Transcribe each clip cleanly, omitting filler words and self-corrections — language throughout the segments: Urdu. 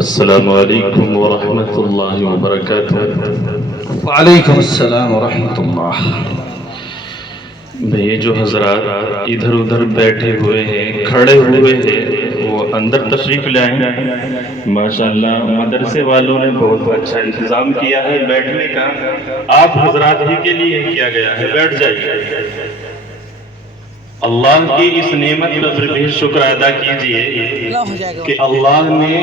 السلام علیکم ورحمۃ اللہ وبرکاتہ۔ وعلیکم السلام ورحمۃ اللہ۔ یہ جو حضرات ادھر ادھر بیٹھے ہوئے ہیں، کھڑے ہوئے ہیں، وہ اندر تشریف لائیں۔ ماشاءاللہ مدرسے والوں نے بہت اچھا انتظام کیا ہے بیٹھنے کا، آپ حضرات ہی کے لیے کیا گیا ہے، بیٹھ جائیے۔ اللہ کی اس نعمت پر بھی شکر ادا کیجئے کہ اللہ نے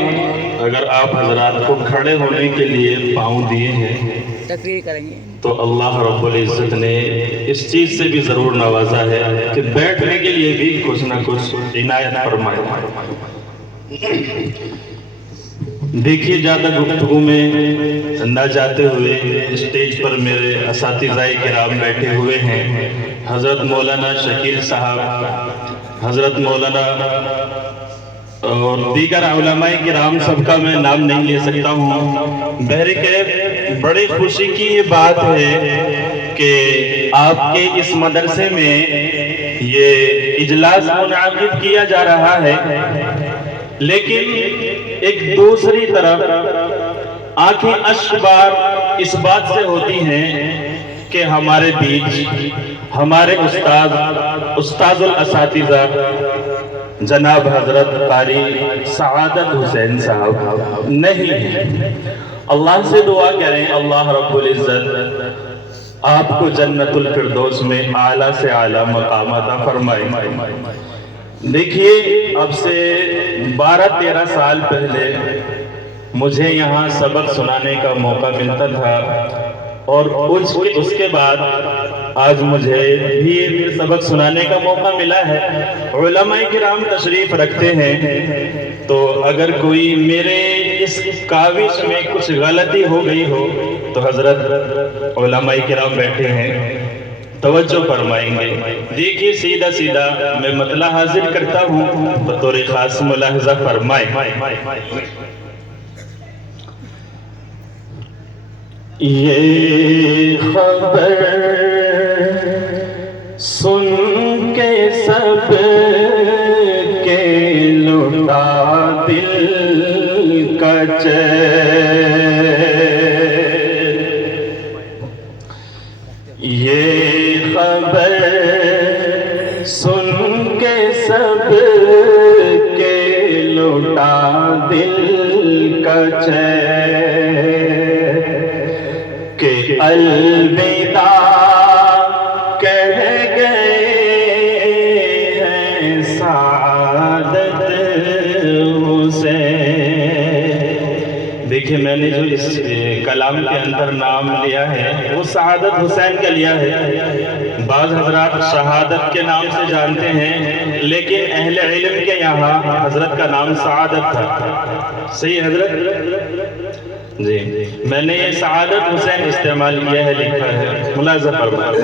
اگر آپ حضرات کو کھڑے ہونے کے لیے پاؤں دیے ہیں تو اللہ رب العزت نے اس چیز سے بھی ضرور نوازا ہے کہ بیٹھنے کے لیے بھی کچھ نہ کچھ عنایت فرمائے۔ دیکھیے زیادہ گفتگو میں نہ جاتے ہوئے اسٹیج پر میرے اساتذہ کرام بیٹھے ہوئے ہیں، حضرت مولانا شکیل صاحب، حضرت مولانا اور دیگر علماء کرام، سب کا میں نام نہیں لے سکتا ہوں۔ بہرکیف بڑی خوشی کی یہ بات ہے کہ آپ کے اس مدرسے میں یہ اجلاس منعقد کیا جا رہا ہے، لیکن ایک دوسری طرف آنکھیں اشک بار اس بات سے ہوتی ہیں کہ ہمارے بیچ ہمارے استاذ الاساتذہ جناب حضرت قاری سعادت حسین صاحب نہیں ہیں۔ اللہ سے دعا کریں اللہ رب العزت آپ کو جنت الفردوس میں اعلیٰ سے اعلیٰ مقام عطا فرمائے۔ دیکھیے اب سے 12-13 سال پہلے مجھے یہاں سبق سنانے کا موقع ملتا تھا، اور اس کے بعد آج مجھے بھی سبق سنانے کا موقع ملا ہے۔ علماء کرام تشریف رکھتے ہیں، تو اگر کوئی میرے اس کاوش میں کچھ غلطی ہو گئی ہو تو حضرت علماء کرام بیٹھے ہیں، توجہ فرمائیں گے۔ دیکھیے سیدھا سیدھا میں مطلع حاضر کرتا ہوں، بطور خاص ملاحظہ فرمائیں۔ یہ خبر سن کے سب کے لٹا دل کا چین، یہ خبر سن کے سب کے لٹا دل کا چین کہ الوداع کہہ گئے ہیں سعادت حسین۔ دیکھیں میں نے جو اس کلام کے اندر نام لیا ہے وہ سعادت حسین کا لیا ہے۔ بعض حضرات شہادت کے نام سے جانتے ہیں، لیکن اہل علم کے یہاں حضرت کا نام سعادت تھا۔ صحیح حضرت؟ جی میں نے یہ سعادت حسین استعمال کیا ہے، لکھا ہے، ملاحظہ فرمائیں۔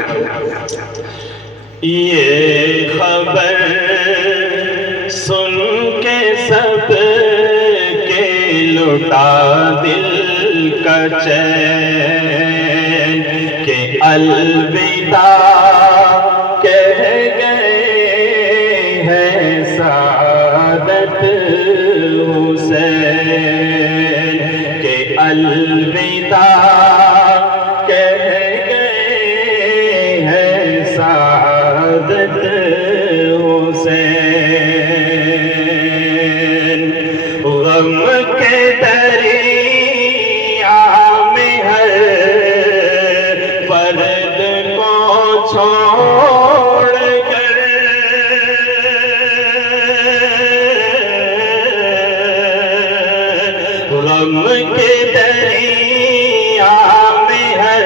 یہ خبر سن کے سب کے لٹا دل کا چین کہ الوداع کہہ گئے ہیں سعادت حسین، الوداع کہہ گئے ہیں سعادت حسین۔ غم کے دریا میں ہر فرد کو چھوڑ کر غم کے دریا میں ہر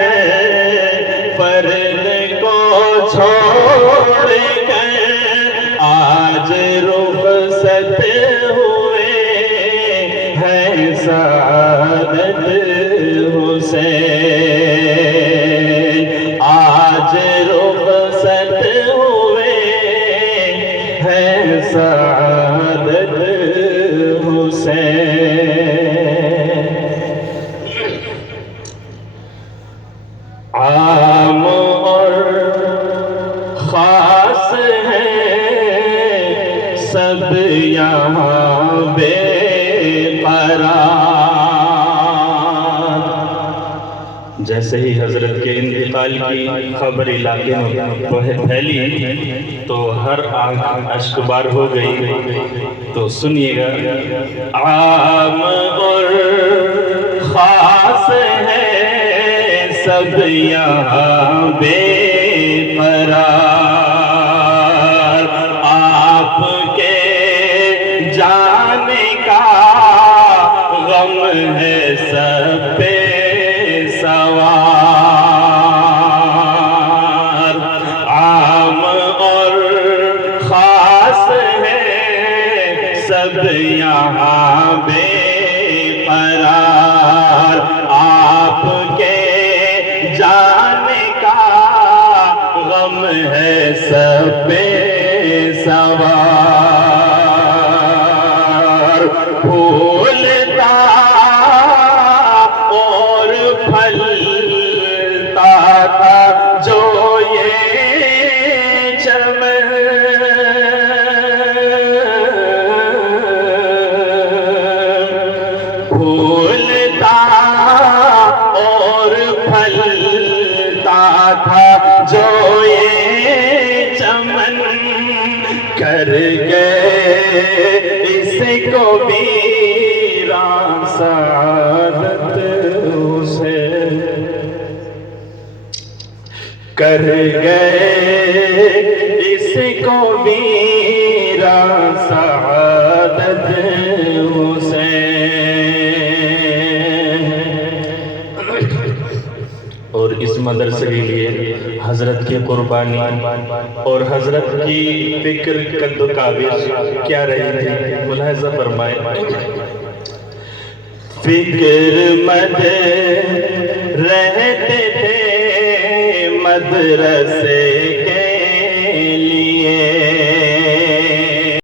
فرد کو چھوڑ کر آج رخصت ہوئے ہیں سعادت حسین، آج رخصت ہوئے ہیں سعادت حسین۔ عام اور خاص ہیں سب یہاں بے قرار، جیسے ہی حضرت کے انتقال کی خبر علاقے میں پھیلی تو ہر آنکھ اشکبار ہو گئی. تو سنیے گا. عام اور خاص ہے سب یہاں بے قرار. آپ کے جانے کا غم ہے سب پہ سوار. عام اور خاص ہے سب یہاں بے قرار. آپ کے جانے کا غم ہے سب پہ سوار. پھولتا اور پھلتا تھا جو یہ چمن, پھولتا اور پھلتا تھا جو یہ چمن, کر گئے اس کو ویران سعادت اسے, کر گئے اس کو ویران سعادت اسے. اور اس مدرسے کے لیے حضرت کی قربانی اور حضرت کی فکر قد و کاوش کیا رہی تھی ملاحظہ فرمائے. فکر مند رہتے تھے مدرسے